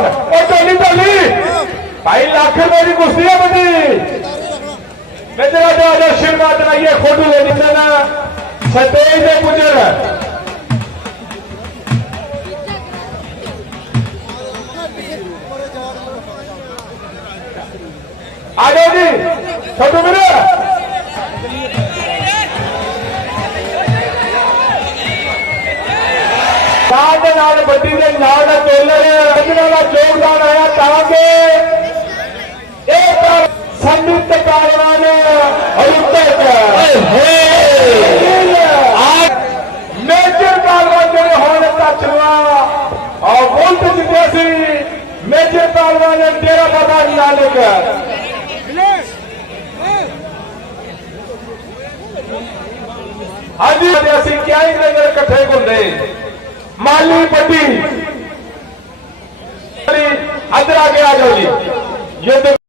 पहलवान और टोली टोली भाई लाख रुपए की कुश्ती है बड़ी मेजर आशीर्वाद बनाइए फोटो ले लेना सतेज से गुजर आ जाओ जी फोटो मेरे बड्डी के नाल टेलर का योगदान आया ताकि एक संयुक्त पहलवान मेजर पहलवान जो होने का चलवा और वोल्ट जितने सी मेजर पहलवान डेरा बाबा नानक हाँ जी असं क्या ही लंगर कट्ठे घूमते माली बड्डी अंदर आगे आ जाओ जी युद्ध